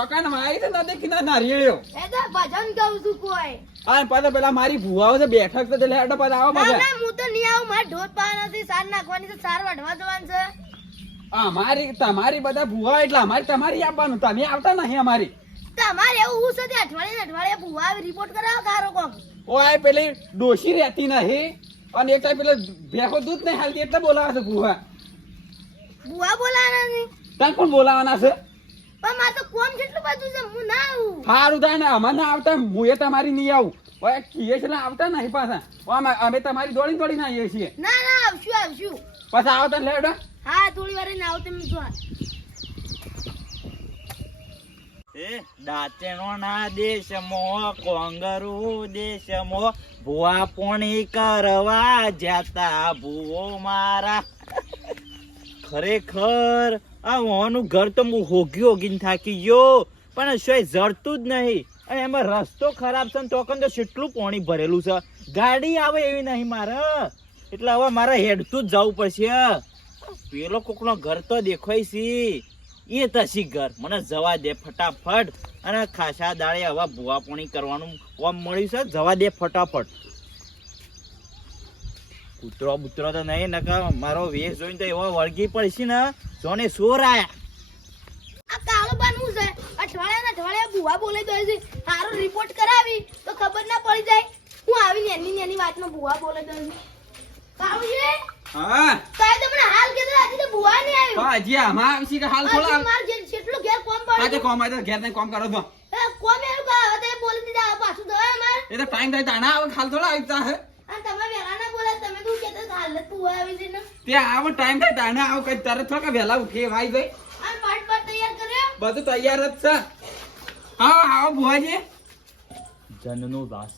ચોકાન મારી તો નદી કિનારે નારિયેળ્યો એ તો ભજન ગાઉં છું કોઈ. આ પાછા પેલા મારી ભૂવાઓ છે બેઠક તો એટલે હેડો પાછા આવો ના પાછા ના હું તો નહીં આવું, મારે ઢોર પાવા નથી, સાર નાખવાની છે, સાર વાઢવા જવાનું છે. તમારી બધા ભૂવા એટલે અમારી તમારી આપવાનું તમે આવતા નહીં અમારી તમારે એવું હું છે તે અઠવાડિયે ને અઠવાડિયે ભૂવા આવી રિપોર્ટ કરાવો કારો કોક. ઓય પેલી ડોશી રહેતી નહીં અને એક પેલા ભેખો દૂધ નહીં હાલતી એટલે બોલાવે છે ભૂવા ભૂવા બોલાવાના નહીં તને કોણ બોલાવાના છે પણ મારે તો કોમ કેટલું બધું છે, હું ના આવું. સારું થાય ને અમારે ના આવતા હું એ તમારી નહીં આવું ઓય કીએ છે ને આવતા નહીં પાછા અમે તમારી દોડીને આવીએ છીએ ના ના આવશું આવશું. પાછા આવતા લેડો હા થોડી વાર ના આવું તમે જો. દાચેનો ના દેશમાં કોંગરુ દેશમાં ભૂવા પોણી કરવા જતા ભૂવો મારા ખરેખર આ ઓનું ઘર તો હું હોગીને થાકી ગયો પણ શોય જડતું જ નહીં અને એમાં રસ્તો ખરાબ છે ને તો તો કેટલું પાણી ભરેલું છે, ગાડી આવે એવી નહીં મારે એટલે હવે મારે હેડતું જ જવું પડશે. પેલો કોકનો ઘર તો દેખાય છે એ તસી ઘર મને જવા દે ફટાફટ અને ખાસા દાડે હવે ભૂવા પાણી કરવાનું ઓમ મળ્યું છે, જવા દે ફટાફટ. કૂતરો બુતરો તો નહીં નકા મારો વેશ જોઈને તો એવો વળગી પડશે ને જોને સોર આયા. આ કાળો બાનું છે, અઠવાડિયા ને અઠવાડિયા ભૂવા બોલે તો છે, સારો રિપોર્ટ કરાવી તો ખબર ના પડી જાય. હું આવી નેની વાતમાં ભૂવા બોલે તો છે. કાળુજી હા કાય તમને હાલ કે આજે તો ભૂવા નહીં આવ્યો. હજી આમાં આવશે કે હાલ થોડા માર જે જેટલું ઘેર કોમ પડે આજે કોમ આવે તો ઘેર ને કોમ કરો તો એ કોમ એવું કા હવે બોલી દીધા પાછું દવા માર. એ તો ટાઈમ થાય તાણા આવે હાલ થોડા આવતા હે અને તમે વેલા ના બોલે, તમે તો કહેતા હાલ જ ભૂવા આવી છે ને. ત્યાં આવો ટાઈમ થાય તાણા આવો કઈ તરત થોડા વહેલા ઉઠી વાઈ જાય અને પાટ તૈયાર કર્યો. બધું તૈયાર જ છે. હા આવો ભુવાજી જનનું વાસ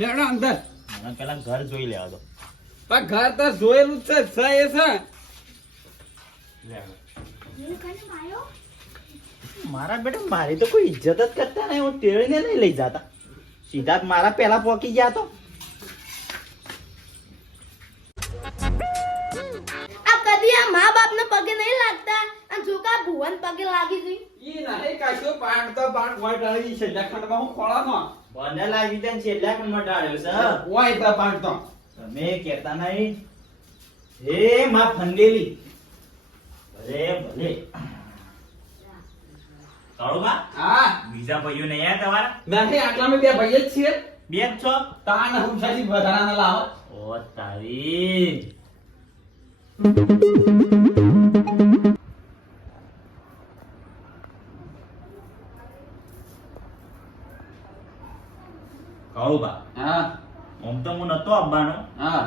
લેડો અંદર મને પેલા ઘર જોઈ લેવા દો. પણ ઘર તો જોયેલું જ છે એ છે મારા બેટા મારી તો કોઈ ઇજ્જત જ કરતા નહીં, હું ટેળીને નહીં લઈ જતા, સીધા જ મારા પેલા પોકી ગયા તો. આ કદી આ મા બાપ ને પગે નહીં લાગતા અને જોકા ભુવન પગે લાગી ગઈ. ઈ નહીં કાશો પાડ તો પાડ કોઈ ડાળી છે લખંડમાં હું ખોળાનો મને લાગી તને છેલ્લા કણ મટાડ્યો છે. ઓય તો પાડ તો તમે કહેતા નહીં હે માં ફંદેલી ભલે ભલે. કાળુબા હા બીજા ભાઈઓ નહીં આયા તમારા? નહીં આટલામાં બે ભાઈ જ છીએ બે જ છો? તાણ હુંસાથી વધારાના લાવો ઓ તારી કાળુબા હા આમ તો હું નતો આવવાનો હા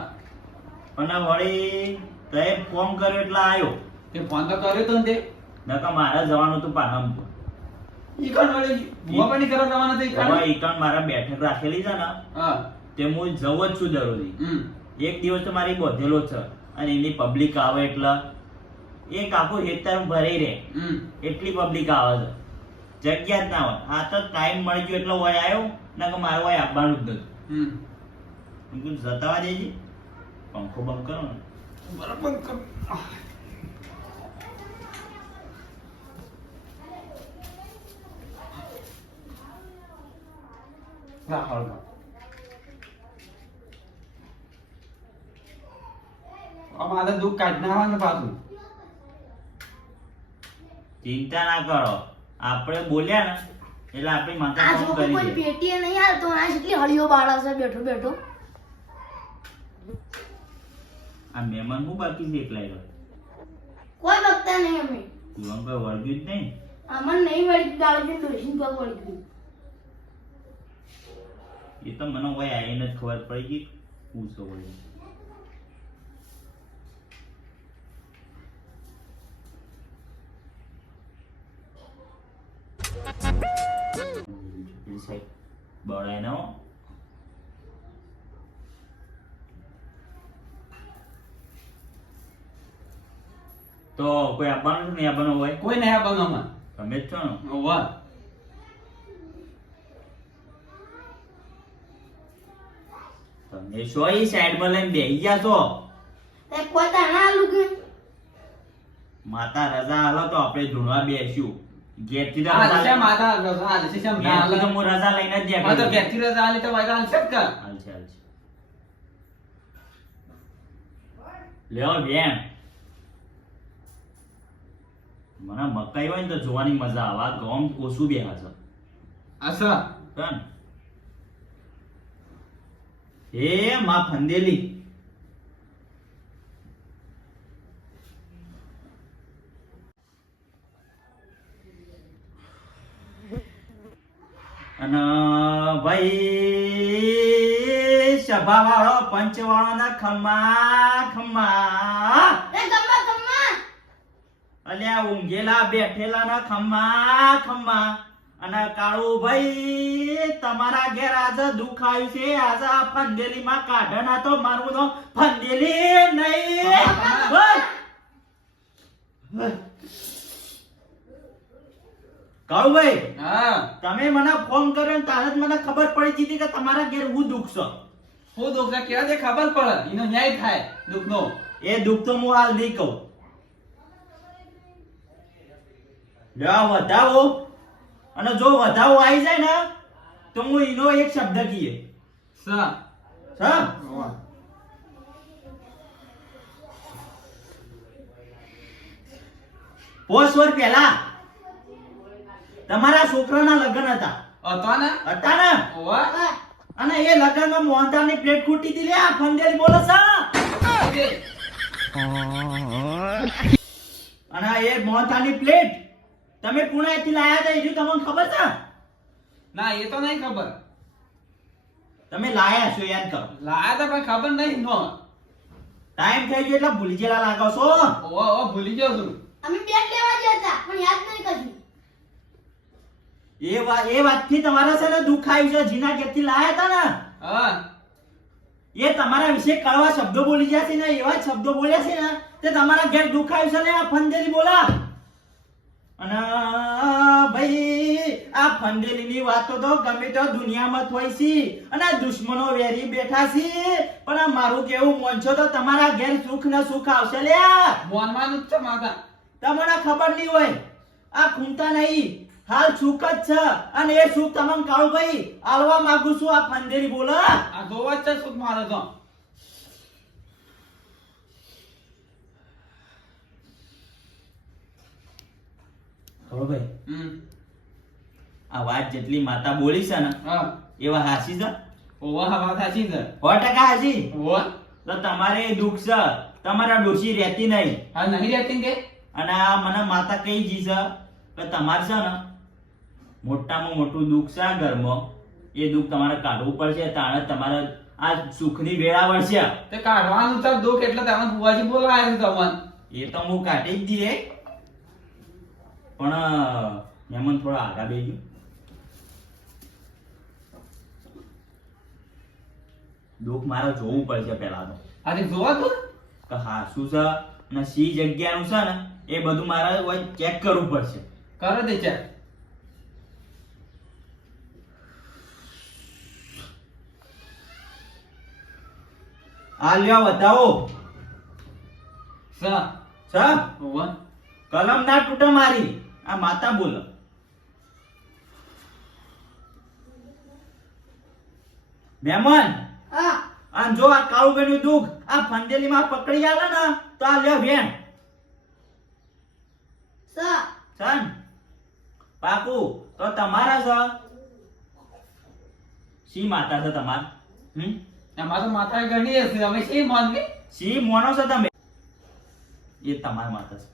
પણ આ વળી તે ફોન કર્યો એટલે આવ્યો. તે ફોન તો કર્યો તો ને તે નકા મારે જવાનું હતું પાલનપુર. ઈ કોણ વળી ભુવા પાણી કરવા જવાના તે હવે ઈકણ મારા બેઠક રાખેલી છે ને હા તે હું જવું જ છું જરૂરી. એક દિવસ તો મારી બોધેલો છે અને એની પબ્લિક આવે એટલે એક આખું હેતર ભરી રહે એટલી પબ્લિક આવે છે, જગ્યા જ ના હોય. આ તો ટાઈમ મળી ગયો એટલે હોય આવ્યો ના કે મારે હોય આવવાનું જ નથી. હું કીધું જતાવા દેજે, પંખો બંધ કરો ને. બરાબર અમારે દુઃખ કાઢી નાખવાનું પાછું. ચિંતા ના કરો, આપણે બોલ્યા ને એટલે આપણી માતા આ કામ જો કરી કોઈ દે. પેટીએ નહીં હાલતો, આ કેટલી હળીઓ બાળા છે બેઠો બેઠો. આ મહેમાન હું બાકી છે એકલા રહ્યો? કોઈ વખતે નહીં અમે તું કોઈ વળગ્યું જ નહીં. અમન નહીં વળી દાળ કે દોશી પગ વળી ગયું. એ તો મને કોઈ આવીને જ ખબર પડી ગઈ હું છો વળી. બળાય ના હો. તો કોઈ આપવાનું નહીં આપવાનું હોય? કોઈ નહીં આપવાનું અમારે. તમે જ છો ને? વાહ તમે શું ઈ સાઈડમાં લઈને બેસી ગયા છો? તે કોઈ તાણા આલુ કે માતા રજા આલો તો આપણે ધૂણવા બેસ્યું. ઘેરથી તો આ રજા છે લઈ- માતા રજા આલે છે, શેમ ના ઘેરથી તો આલે? હું રજા લઈને જ હા તો દેખાડું. ઘેરથી રજા આલે તો વાયદા આલશે જ કે? હાલશે. લ્યો બેન, મને મકાઈ હોય ને તો જોવાની મજા આવે. આ ગોમ ઓછું બેહા છે. અસા કન એ માં ફંદેલી અને ભાઈ સભા વાળો પંચ વાળો ના ખમ્મા ખમ્મા એ ગમ્મા ગમ્મા અલ્યા ઊંઘેલા બેઠેલા ના ખમ્મા ખમ્મા અને કાળુ ભાઈ તમારા ઘેર આજે દુઃખ આવ્યું છે. આજે આ ફંદેલી માં કાઢના તો મારું તો ફંદેલી નહીં. કાળુભાઈ, હા તમે મને ફોન કર્યો ને તારે જ મને ખબર પડી જીતી કે તમારા ઘેર હું દુઃખ છે. હું દુઃખ છે કેવા દે ખબર પડે એનો ન્યાય થાય દુઃખનો. એ દુઃખ તો હું હાલ નહીં કહું. લ્યો વધાવો, અને જો વધાવો આવી જાય ને તો હું એનો એક શબ્દ કહીએ. સા હા? વાહ. 5 વર્ષ પહેલા તમારા છોકરાના લગ્ન હતા. હતો ને? હતા ને? વાહ. હા અને એ લગ્નમાં મોહનથાળની પ્લેટ ખૂટી હતી. લે આ ફંદેલી બોલે છે. અને એ મોહનથાળની પ્લેટ તમે પુણેથી લાયા હતા. એનું તમને ખબર છે? ના એ તો નહીં ખબર. તમે લાયા છો, યાદ કરો. લાયા તો પણ ખબર નહીં નો. ટાઈમ થઈ ગયો એટલે ભૂલી ગયેલા લાગો છો. ઓ ભૂલી ગયો છું. અમે બેટ લેવા ગયા હતા પણ યાદ નહીં કર્યું. એ વાતથી તમારે છે ને દુઃખ આવ્યું છે. જીના ઘેરથી લાયા હતા ને હા એ તમારા વિશે કડવા શબ્દો બોલી ગયા છે ને, એવા જ શબ્દો બોલ્યા છે ને તે તમારા ઘેર દુઃખ આવ્યું છે ને. આ ફંદેલી બોલા. અને ભાઈ આ ફંદેલીની વાતો તો ગમે તો દુનિયામાં હોય છે અને આ દુશ્મનો વેરી બેઠા છે. પણ આ મારું કેવું મોનછો તો તમારા ઘેર સુખ ને સુખ આવશે. લ્યા મોનવાનું જ છે માતા. તમને ખબર નહીં હોય. આ ખૂંટા નહીં, હાલ સુખ જ છે. અને એ સુખ તમને કાળુભાઈ આલવા માંગુ છું. આ ફંદેલી બોલા. આ જોવા જ છે સુખ મારે તો. કાળુભાઈ, આ વાત જેટલી માતા બોલી છે ને હા એવા હાસી છે. ઓવા વાત સાચી છે. 100% હાસી. ઓવા તો તમારે એ દુઃખ છે. તમારા ડોશી રહેતી નહીં. હા નહીં રહેતી કે? અને આ મને માતા કઈ જી છે કે તમારે છે ને મોટામાં મોટું દુઃખ છે આ ઘરમાં. એ દુઃખ તમારે કાઢવું પડશે. તાણે તમારે આ સુખની વેળા વળશે. તે કાઢવાનું છે દુઃખ એટલે તમે બુવાજી બોલાયા છે તમને. એ તો હું કાઢી જ દઈએ. પણ મહેમાન થોડા આગા બેસજો. દુઃખ મારે જોવું પડશે પેલા તો આજે જોવા તું કે હા શું છે અને સી જગ્યાનું છે ને એ બધું મારે ચેક કરવું પડશે. કરો દે ચેક. આ લ્યો બતાવો. સા છે ઓવા કલમ ના તૂટે મારી. આ માતા બોલો. મહેમાન હા આ જો આ કાળુભાઈનું દુઃખ આ ફંદેલીમાં પકડી આલે ને તો આ લ્યો વેણ. સા સન પાકું તો તમારા છે. સી માતા છે તમાર? એમાં તો માતા ઘણી હશે અમે શી માનવી. સી મોનો છો તમે? એ તમારા માતા છે.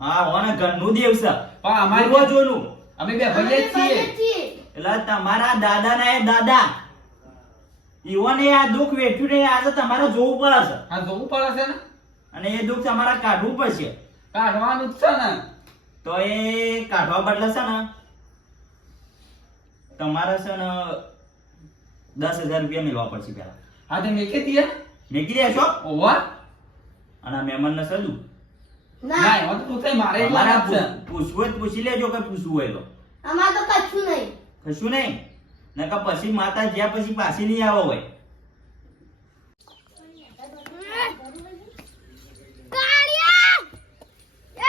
હા ઓને ઘરનું દેવ છે. પણ અમારે પૂર્વજોનું. અમે બે ભાઈએ જ છીએ. એટલે તમારા દાદાના એ દાદા ઈવોને આ દુઃખ વેઠ્યું ને આજે તમારે જોવું પડે છે. હા જોવું પડે છે ને. અને એ દુઃખ તમારે કાઢવું પડશે. કાઢવાનું જ છે ને. તો એ કાઢવા બદલે છે ને તમારે છે ને 10,000 રૂપિયા મેળવા પડશે પેલા. હા તે મેકે દીએ. મેકી દેશો. ઓવા અને મહેમાન ને સજું ના એમાં તો પૂછે મારે એટલા અમારા વાત છે. પૂછવું હોય તો પૂછી લેજો કે પૂછવું હોય તો. અમાર તો કશું નહીં. કશું નહીં. નકર પછી માતા જ્યાં પછી પાછી નહીં આવો હોય. કાળિયા! એ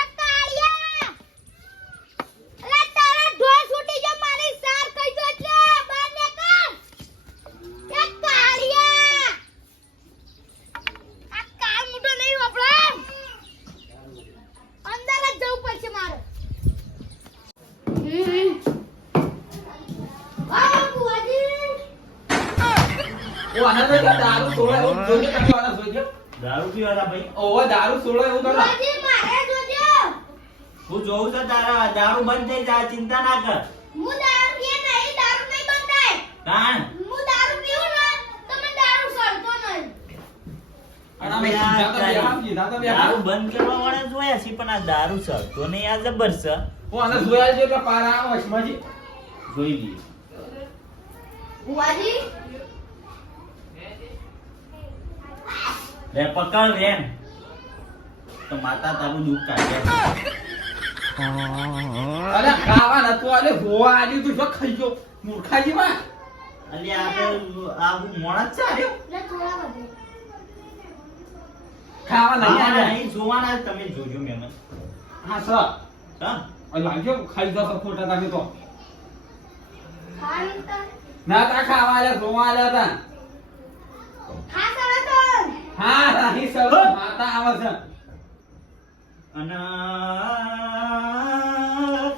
ઓ આના તો દારૂ છોડે એવું જોજો તમે આના જોજો. દારૂ પીવાના ભાઈ ઓવે દારૂ છોડે એવું કરો. બુઆજી મારે જોજો. હું જોઉં છું તારા દારૂ બંધ થઈ જાય ચિંતા ના કર હું દારૂ પીએ નહીં, દારૂ નહીં બંધ થાય. કાણ હું દારૂ પીવું ને તો મને દારૂ સળતો નહીં. અને અમે કીધા તો બેહા. દારૂ બંધ કરવા વાળા જોયા છે પણ આ દારૂ સળતો નહીં આ જબર છે ઓ આને જોયા છે એટલે પાર આવો વચમાંથી. જોઈ લઈએ બુઆજી લે પકડ રેન તો માતા તારું દુઃખ કાઢે અરે ખાવા નતું આલે હોવા આલ્યું તું શું ખાઈ ગયો મૂર્ખાજી માં. અલી આ હું મોણા જ ચાલ્યો લે થોડા વધે. ખાવા નહીં હા, આલ્યા. નહીં જોવાના તમે જોજો મહેમાન હા સર હા લાગ્યો ખાઈ જશો ખોટા તમે તો. ખાઈ તો ના તા ખાવા આલ્યા જોવા આલ્યા તા. ખા સળો તો. હા નહીં સર માતા આવે છે. અને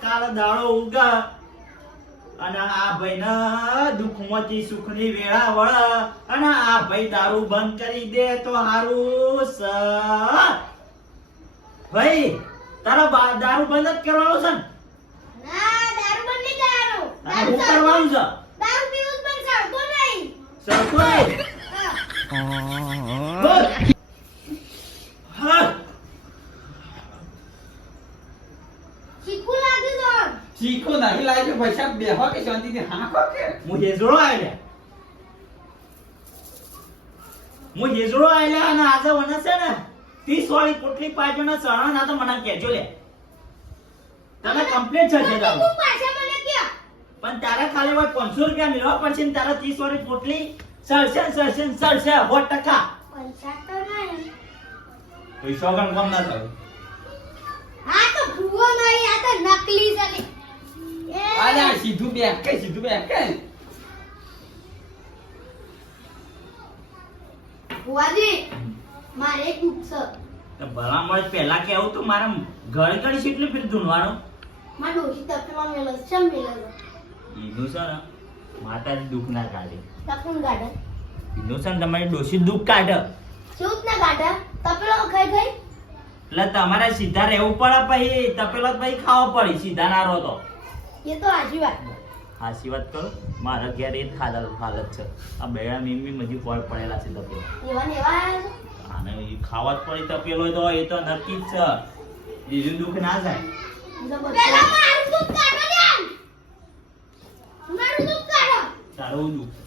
કાળ દાડો ઉગા અને આ ભાઈના દુઃખમાંથી સુખની વેળા વળ અને આ ભાઈ દારૂ બંધ કરી દે તો હારું સ ભાઈ તારા દારૂ બંધ જ કરવાનો છે ને? ના દારૂ બંધ નહીં કરવાનો. તારે શું કરવાનું છે દારૂ પીવું પણ સળતો નહીં. સરખું નહીં? હા. બોલ. હા ચીકુ લાગ્યું તો. ચીકો નહીં લાગ્યો પૈસા બેહો કે શાંતિથી હાંકો કે. હું હેજડો આયલા અને આજે મને છે ને 30 વાળી પોટલી પાછળના ચણા ના તો મને કહેજો લે તને કમ્પ્લીટ છે દારૂ તું પાછા મને કયો. પણ તારે ખાલી હોય 500 રૂપિયા મેળવવા પડશે ને તારા 30 વાળી પોટલી સળશે 100%. પૈસા તો નહીં. પૈસા ગણ કમ ના થાય આ તો ભૂવો નહીં, આ તો નકલી છે લે. આલે આ સીધું બેહ કે સીધું બેહ કે. ભુવાજી મારે એક દુઃખ છે. તો ભલામણ પહેલા કેવું તું મારા ઘડી ઘડી કેટલી ફીર ધૂનવાનું મારા ડોશી તપેમાં મેલો છે. ચમ મેલો છે? એનું છે ને માતાજી દુઃખ ના કાઢે તપુન ગાડે. એનું છે ને તમારી ડોશી દુઃખ કાઢે ચૂત ના ગાડે. તપેલો ખાઈ ગઈ. એટલે તમારે સીધા રહેવું પડે પછી તપેલો પછી ખાવો પડે સીધા ના રહો તો એ તો આજી વાત. હાચી વાત કરો મારા ઘેર એ હાલત છે આ બેડા મીમી મજી ફળ પડેલા છે તપેલો એવા ને એવા આયા છે. આને ઈ ખાવા જ પડી તપેલો તો એ તો નક્કી જ છે બીજું દુઃખ ના જાય પેલા મારું દૂધ કાઢો લે. મારું દૂધ કાઢો. તારું દુઃખ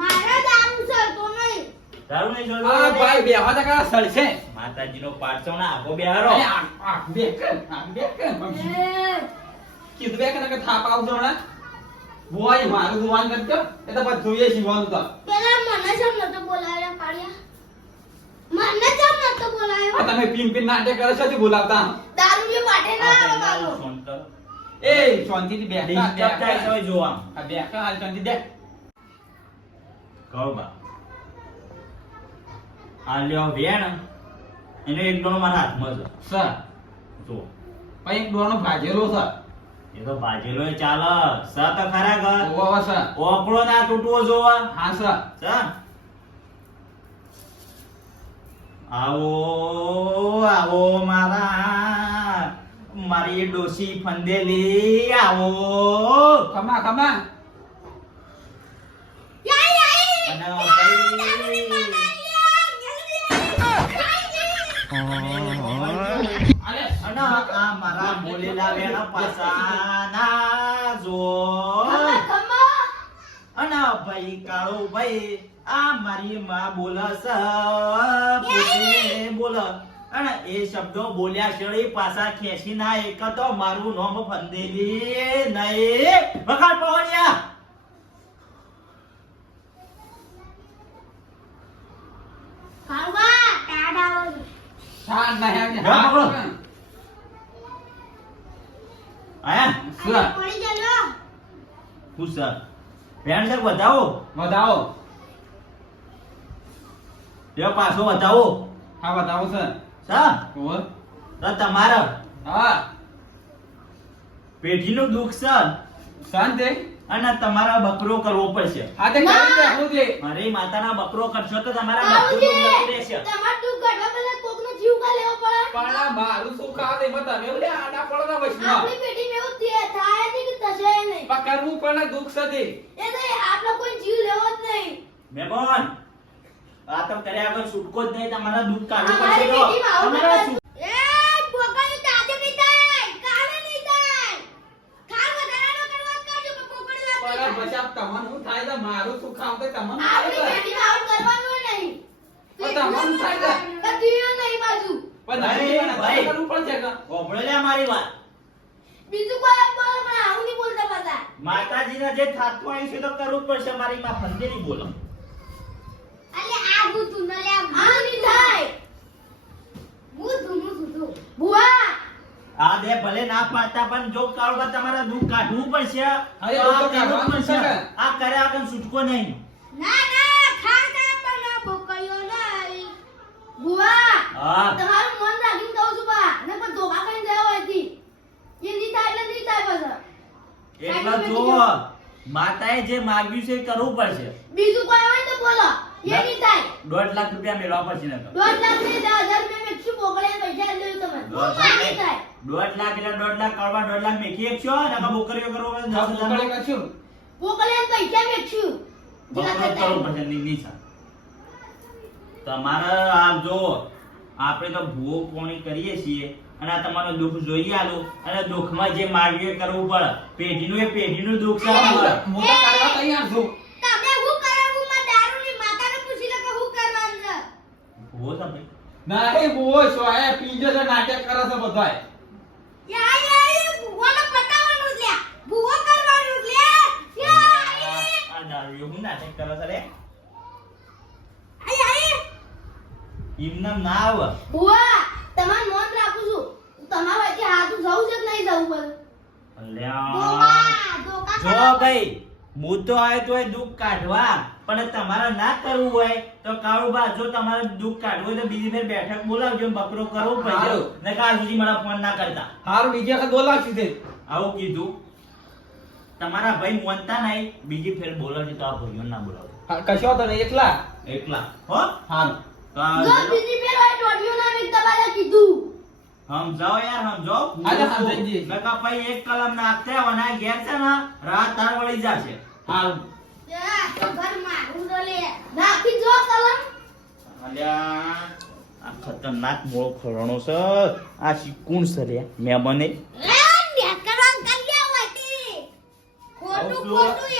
મારા દારૂ છે તો નહીં. તારું નહીં આ જોયું ભાઈ બેહો તો કા સળશે. માતાજીનો પાઠ છો ને આગો બેહારો અરે આ બેહ કે બેહ કે. કીધું બે કે થાપ આવજો હમણાં. ભુવાજી મારું દુવાન કરજો એ તો પછી જોઈએ શીવાનું તો. પેલા મને જમ નતો બોલાવ્યા કાળિયા. મને જમ નતો બોલાવ્યો. આ તમે પીન પીન નાટક કરો છો બોલાવતા. દારૂ પીવા માટે ના આવે મારો. ફોન કરો એ શાંતિથી બેહ. ડિસ્ટર્બ થાય તો જોવા આ બેહ કે હાલ શાંતિ દે. કહો બા આ લ્યો વેણ એનો એક ડોણો મારા હાથમાં છે સર જો પછી એક ડોનો ભાજેલો છે. એ તો ભાજેલો એ ચાલે સ તો ખરા ઘર ઓવો સર. ઓકળો ના તૂટવો જોવા હા સર. સર આવો આવો મારી ડોશી ફંદેલી આવો ખમા ખમા. અને ભાઈ અરે અને આ મારા બોલેલા વેણા પાસાના જો અને ભાઈ કાળો ભાઈ આ મારી માં બોલસ પોતે બોલ અને એ શબ્દો બોલ્યા છેડી પાછા ખેંચી ના એક તો મારું નામ ફંદેલી નહીં વખાણ પવનિયા ખાવા ટાડા. શાંત નહીં આવજે. હા, હા પકડો. પકડ. આયા સર પડી ગયો. હું સર ભેણ સર બતાવો બતાવો. લ્યો પાછો બતાવો હા બતાવો સર. Sir over. તો તમારા હા પેઢીનું દુઃખ સર શાંત છે. અને તમારા બકરો કરવો પડશે. આ તે કરી દે હું દે મારી માતાના બકરો કરશો તો તમારા બધું દુઃખ જતું રહેશે. તમાર તું ગઢવા પેલા કોકનો જીવ કા લેવો પડે પણ આ મારું શું ખાવ દે મત તમે લે આડા પડના વૈષ્ણવ આપણી પેઢીમાં એવું થાય નહીં કે થશે નહીં પણ કરવું પણ દુઃખ સદે એ તો આપણો કોઈ જીવ લેવો જ નહીં મહેમાન આ તો કર્યા વગર છૂટકો જ નહીં. તમારા દુઃખ કાઢવું અમારી પડશે. તો પેઢીમાં આવું તમારા નથી. એ પોકળની તાજે નહીં થાય કાલે નહીં થાય ખાર વધારાનો કરવા જ કરજો પણ પોકળની વાત પણ નહીં થાય. બચાવ તમને હું થાય તો મારું શું ખાવ દે તમને આપણી પેઢીમાં આવું કરવાનું નહીં પણ તમને થાય તો કદી નહીં બાજુ પણ ભાઈ, નહીં ભાઈ. કરવું પડશે કે સાંભળો લે મારી વાત. બીજું કોઈ એમ બોલે પણ આવું નહીં બોલતા બધા માતાજીને જે થાતું આવ્યું છે તો કરવું જ પડશે. મારી માં ફંદેરી બોલો. અલે આ ભૂતું ન લે આ નહીં થાય ભૂતું ભુવા આ બે ભલે ના પાડતા પણ જો કાળુબા તમારા દુઃખ કાઢવું પડશે. અરે, તો દુઃખ તો આ કરવું કાઢવાનું પડશે. છે. આ કર્યા વગર છૂટકો નહીં. ના ના ખાતા પણ બોકયો નહીં ભુવા હા તમારું મન રાખીને કહું છું બા ને પણ ધોકા કરીને જાવ અહીંથી એ નહીં થાય એટલે નહીં થાય પછી એટલે જો માતાએ જે માંગ્યું છે એ કરવું પડશે. બીજું કોઈ હોય તો બોલો એ નહીં થાય 1.5 લાખ રૂપિયા મેળવવા પડશે ને તો. 2 લાખ ને 10,000 મેં મેક્સી બોકળે પૈસા લેવું તમે હું માની થાય 1.5 લાખ એટલે 1.5 લાખ કાળુબા 1.5 લાખ મેકી એકશો અને આ બોકરીઓ કરવા પડે 10,000 બોકડે કશું બોકળે પૈસા મેક્સી બકરો કરવું પડશે નિશા. તમારે આમ જો આપણે તો ભૂવો પોણી કરીએ છીએ અને આ તમારું દુઃખ જોઈ આલું અને દુઃખમાં જે માગ્યું એ કરવું પડે. પેઢીનું એ પેઢીનું દુઃખ છે. હું તો કાઢવા તૈયાર છું તમે હું કરાવું માં દારૂની માતાને પૂછી લો કે હું કરવાનું છે ભૂવો તમે નહીં બોય છો આ પીંજો છે નાટક કરે છે બધાય યા ભૂવાનો પટાવવાનું લ્યા ભૂવો કરવાનું લ્યા આ દારૂ હું નાટક કરે છે રે. આય એમનામ ના આવે. ભુવા તમારું મન રાખું છું તમારા વચ્ચે હાથું જવું છે કે નહીં જવું બધું અલ્યા જો ભાઈ હું તો આવ્યો તો એ દુઃખ કાઢવા પણ તમારે ના કરવું હોય તો કાળુબા જો તમારે દુઃખ કાઢવું હોય તો બીજી ફેર બેઠક બોલાવજો બકરો કરવો પડશે. હારું. ને કાલ સુધી મારા ફોન ના કરતા. હારું બીજી વખત બોલાવશું તે આવું કીધું. તમારા ભાઈ મોનતા નહીં બીજી ફેર બોલાવજો તો આ ભાઈઓ ના બોલાવજો. હા, કશો તો નહીં એકલા એકલા હો હારું તો આ જો બીજી ફેર હોય ટોડિયો ના મેં તમારે કીધું સમજાવો યાર સમજો. આજે સમજાઈ જઈએ. નકા પછી એક કલમ નાખતે વના ઘેર છે ને રાત તાર વળી જશે. હારું આ તો ઘર મારું તો લે રાખી જો કલમ અલ્યા આ ખતરનાક મોળો ખરણો છે. આ શીકુણ છે રે મેં બને લે નેકરવાન કરી લે હોતી ખોટું આવું ખોટું